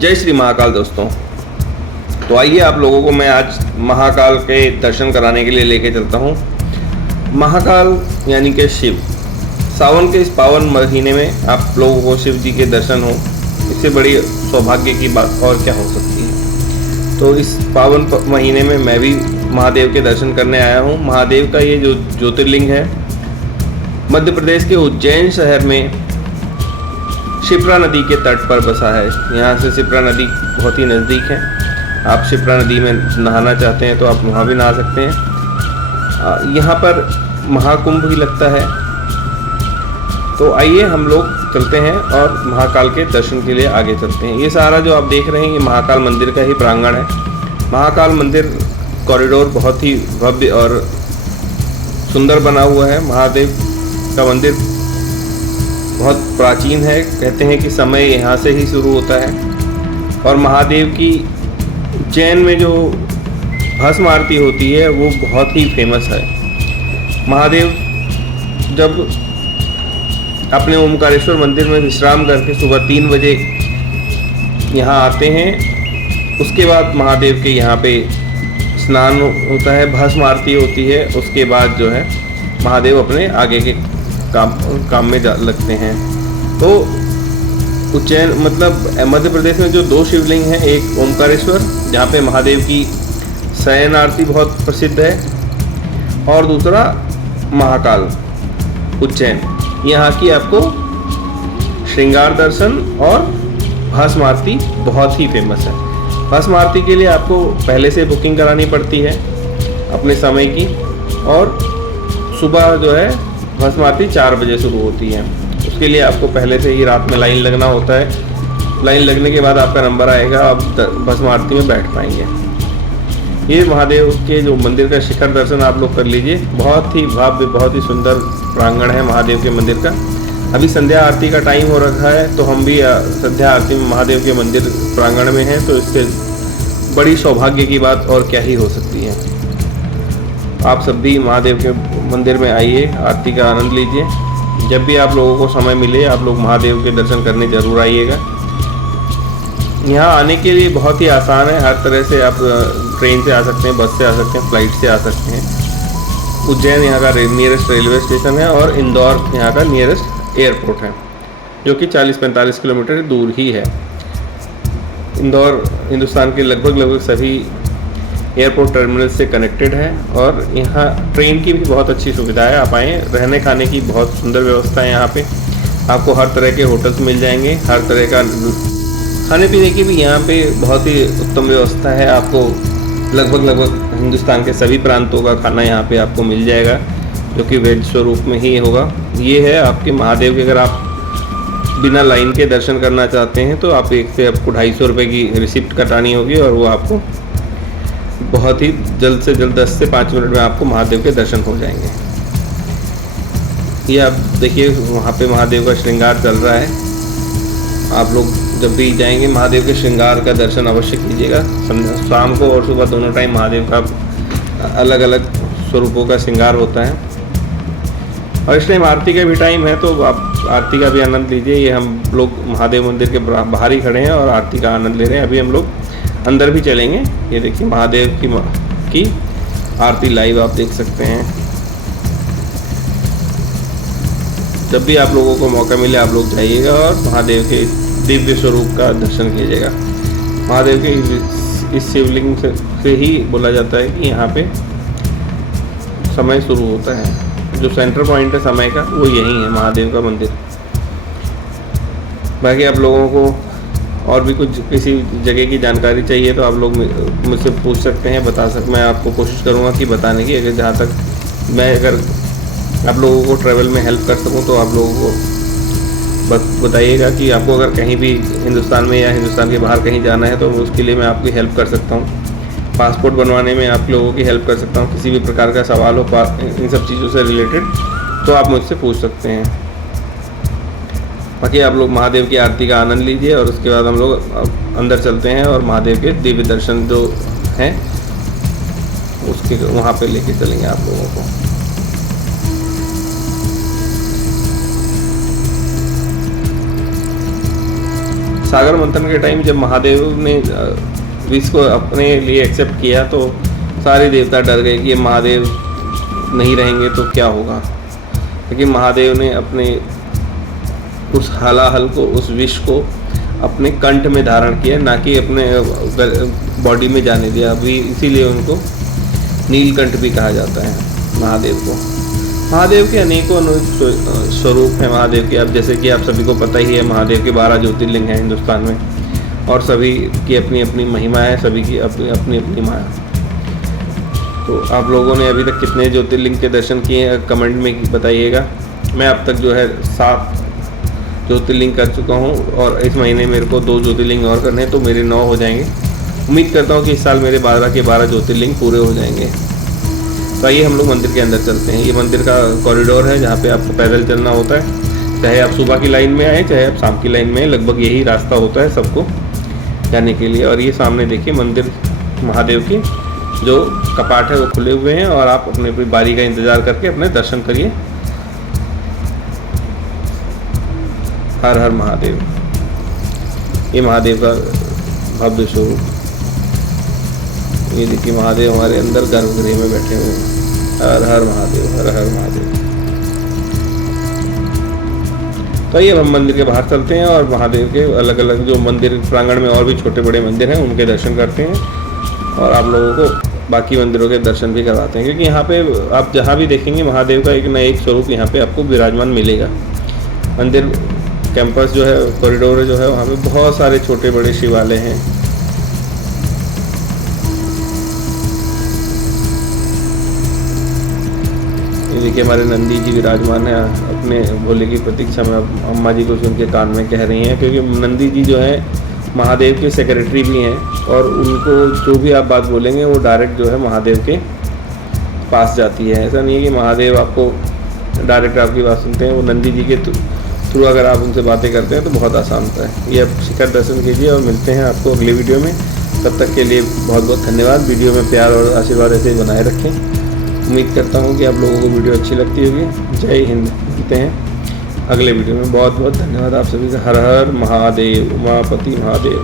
जय श्री महाकाल दोस्तों। तो आइए आप लोगों को मैं आज महाकाल के दर्शन कराने के लिए लेके चलता हूँ। महाकाल यानी कि शिव, सावन के इस पावन महीने में आप लोगों को शिव जी के दर्शन हो, इससे बड़ी सौभाग्य की बात और क्या हो सकती है। तो इस पावन महीने में मैं भी महादेव के दर्शन करने आया हूँ। महादेव का ये जो ज्योतिर्लिंग है मध्य प्रदेश के उज्जैन शहर में शिप्रा नदी के तट पर बसा है। यहाँ से शिप्रा नदी बहुत ही नज़दीक है। आप शिप्रा नदी में नहाना चाहते हैं तो आप वहाँ भी नहा सकते हैं। यहाँ पर महाकुंभ भी लगता है। तो आइए हम लोग चलते हैं और महाकाल के दर्शन के लिए आगे चलते हैं। ये सारा जो आप देख रहे हैं ये महाकाल मंदिर का ही प्रांगण है। महाकाल मंदिर कॉरिडोर बहुत ही भव्य और सुंदर बना हुआ है। महादेव का मंदिर बहुत प्राचीन है। कहते हैं कि समय यहाँ से ही शुरू होता है। और महादेव की उज्जैन में जो भस्म आरती होती है वो बहुत ही फेमस है। महादेव जब अपने ओमकारेश्वर मंदिर में विश्राम करके सुबह 3 बजे यहाँ आते हैं, उसके बाद महादेव के यहाँ पे स्नान होता है, भस्म आरती होती है। उसके बाद जो है महादेव अपने आगे के काम में लगते हैं। तो उज्जैन मतलब मध्य प्रदेश में जो 2 शिवलिंग हैं, एक ओमकारेश्वर जहाँ पे महादेव की शयन आरती बहुत प्रसिद्ध है, और दूसरा महाकाल उज्जैन। यहाँ की आपको श्रृंगार दर्शन और भस्म आरती बहुत ही फेमस है। भस्म आरती के लिए आपको पहले से बुकिंग करानी पड़ती है अपने समय की, और सुबह जो है भस्म आरती 4 बजे शुरू होती है। उसके लिए आपको पहले से ही रात में लाइन लगना होता है। लाइन लगने के बाद आपका नंबर आएगा, आप भस्म आरती में बैठ पाएंगे। ये महादेव के जो मंदिर का शिखर दर्शन आप लोग कर लीजिए। बहुत ही भव्य, बहुत ही सुंदर प्रांगण है महादेव के मंदिर का। अभी संध्या आरती का टाइम हो रखा है, तो हम भी संध्या आरती में महादेव के मंदिर प्रांगण में हैं। तो इससे बड़ी सौभाग्य की बात और क्या ही हो सकती है। आप सब भी महादेव के मंदिर में आइए, आरती का आनंद लीजिए। जब भी आप लोगों को समय मिले आप लोग महादेव के दर्शन करने ज़रूर आइएगा। यहाँ आने के लिए बहुत ही आसान है। हर तरह से आप ट्रेन से आ सकते हैं, बस से आ सकते हैं, फ्लाइट से आ सकते हैं। उज्जैन यहाँ का नियरेस्ट रेलवे स्टेशन है, और इंदौर यहाँ का नियरेस्ट एयरपोर्ट है, जो कि 40-45 किलोमीटर दूर ही है। इंदौर हिंदुस्तान के लगभग सभी एयरपोर्ट टर्मिनल से कनेक्टेड है, और यहाँ ट्रेन की भी बहुत अच्छी सुविधा है। आप आएँ, रहने खाने की बहुत सुंदर व्यवस्था है। यहाँ पे आपको हर तरह के होटल्स मिल जाएंगे, हर तरह का खाने पीने की भी यहाँ पे बहुत ही उत्तम व्यवस्था है। आपको लगभग हिंदुस्तान के सभी प्रांतों का खाना यहाँ पे आपको मिल जाएगा, जो कि वेज स्वरूप में ही होगा। ये है आपके महादेव के। अगर आप बिना लाइन के दर्शन करना चाहते हैं तो आप एक से आपको 250 रुपये की रिसिप्ट कटानी होगी, और वो आपको बहुत ही जल्द से जल्द 10 से 5 मिनट में आपको महादेव के दर्शन हो जाएंगे। ये आप देखिए वहाँ पे महादेव का श्रृंगार चल रहा है। आप लोग जब भी जाएंगे महादेव के श्रृंगार का दर्शन अवश्य कीजिएगा। शाम को और सुबह दोनों टाइम महादेव का अलग अलग स्वरूपों का श्रृंगार होता है। और इस टाइम आरती का भी टाइम है, तो आप आरती का भी आनंद लीजिए। ये हम लोग महादेव मंदिर के बाहर ही खड़े हैं और आरती का आनंद ले रहे हैं। अभी हम लोग अंदर भी चलेंगे। ये देखिए महादेव की आरती लाइव आप देख सकते हैं। जब भी आप लोगों को मौका मिले आप लोग जाइएगा और महादेव के दिव्य स्वरूप का दर्शन कीजिएगा। महादेव के इस शिवलिंग से ही बोला जाता है कि यहाँ पे समय शुरू होता है। जो सेंटर पॉइंट है समय का वो यही है, महादेव का मंदिर। बाकी आप लोगों को और भी कुछ किसी जगह की जानकारी चाहिए तो आप लोग मुझसे पूछ सकते हैं, मैं आपको कोशिश करूँगा कि बताने की। अगर जहाँ तक मैं अगर आप लोगों को ट्रैवल में हेल्प कर सकूँ तो आप लोगों को बताइएगा कि आपको अगर कहीं भी हिंदुस्तान में या हिंदुस्तान के बाहर कहीं जाना है तो उसके लिए मैं आपकी हेल्प कर सकता हूँ। पासपोर्ट बनवाने में आप लोगों की हेल्प कर सकता हूँ। किसी भी प्रकार का सवाल हो इन सब चीज़ों से रिलेटेड तो आप मुझसे पूछ सकते हैं। बाकी आप लोग महादेव की आरती का आनंद लीजिए, और उसके बाद हम लोग अंदर चलते हैं और महादेव के दिव्य दर्शन जो हैं उसके वहाँ पे लेके चलेंगे आप लोगों को। सागर मंथन के टाइम जब महादेव ने विष को अपने लिए एक्सेप्ट किया तो सारे देवता डर गए कि ये महादेव नहीं रहेंगे तो क्या होगा। लेकिन महादेव ने अपने उस हलाहल को, उस विष को अपने कंठ में धारण किया, ना कि अपने बॉडी में जाने दिया। अभी इसीलिए उनको नीलकंठ भी कहा जाता है महादेव को। महादेव के अनेकों स्वरूप हैं महादेव के। अब जैसे कि आप सभी को पता ही है, महादेव के 12 ज्योतिर्लिंग हैं हिंदुस्तान में, और सभी की अपनी अपनी महिमा है, सभी की अपनी अपनी माया। तो आप लोगों ने अभी तक कितने ज्योतिर्लिंग के दर्शन किए हैं कमेंट में बताइएगा। मैं अब तक जो है 7 ज्योतिर्लिंग कर चुका हूँ, और इस महीने मेरे को 2 ज्योतिर्लिंग और करने हैं, तो मेरे 9 हो जाएंगे। उम्मीद करता हूँ कि इस साल मेरे 12 के 12 ज्योतिर्लिंग पूरे हो जाएंगे। तो आइए हम लोग मंदिर के अंदर चलते हैं। ये मंदिर का कॉरिडोर है जहाँ पे आपको पैदल चलना होता है, चाहे आप सुबह की लाइन में आए चाहे आप शाम की लाइन में आए, लगभग यही रास्ता होता है सबको जाने के लिए। और ये सामने देखिए मंदिर महादेव की जो कपाट है वो खुले हुए हैं, और आप अपने अपनी बारी का इंतज़ार करके अपने दर्शन करिए। हर हर महादेव। ये महादेव का भव्य स्वरूप, ये देखिए महादेव हमारे अंदर गर्भगृह में बैठे हुए हैं। हर हर महादेव, हर हर महादेव। तो ये हम मंदिर के बाहर चलते हैं और महादेव के अलग अलग जो मंदिर प्रांगण में और भी छोटे बड़े मंदिर हैं उनके दर्शन करते हैं, और आप लोगों को बाकी मंदिरों के दर्शन भी करवाते हैं। क्योंकि यहाँ पे आप जहाँ भी देखेंगे महादेव का एक न एक स्वरूप यहाँ पे आपको विराजमान मिलेगा। मंदिर कैंपस जो है, कॉरिडोर जो है, वहाँ पे बहुत सारे छोटे बड़े शिवालय हैं। ये देखिए हमारे नंदी जी विराजमान है, अपने भोले की प्रतीक्षा में अम्मा जी कुछ उनके कान में कह रही हैं। क्योंकि नंदी जी जो है महादेव के सेक्रेटरी भी हैं, और उनको जो भी आप बात बोलेंगे वो डायरेक्ट जो है महादेव के पास जाती है। ऐसा नहीं है कि महादेव आपको डायरेक्ट आपकी बात सुनते हैं, वो नंदी जी के थ्रू अगर आप उनसे बातें करते हैं तो बहुत आसान होता है। ये आप शिखर दर्शन कीजिए, और मिलते हैं आपको अगले वीडियो में। तब तक के लिए बहुत बहुत धन्यवाद। वीडियो में प्यार और आशीर्वाद ऐसे ही बनाए रखें। उम्मीद करता हूँ कि आप लोगों को वीडियो अच्छी लगती होगी। जय हिंद। मिलते हैं अगले वीडियो में। बहुत बहुत धन्यवाद आप सभी का। हर हर महादेव। उमापति महादेव।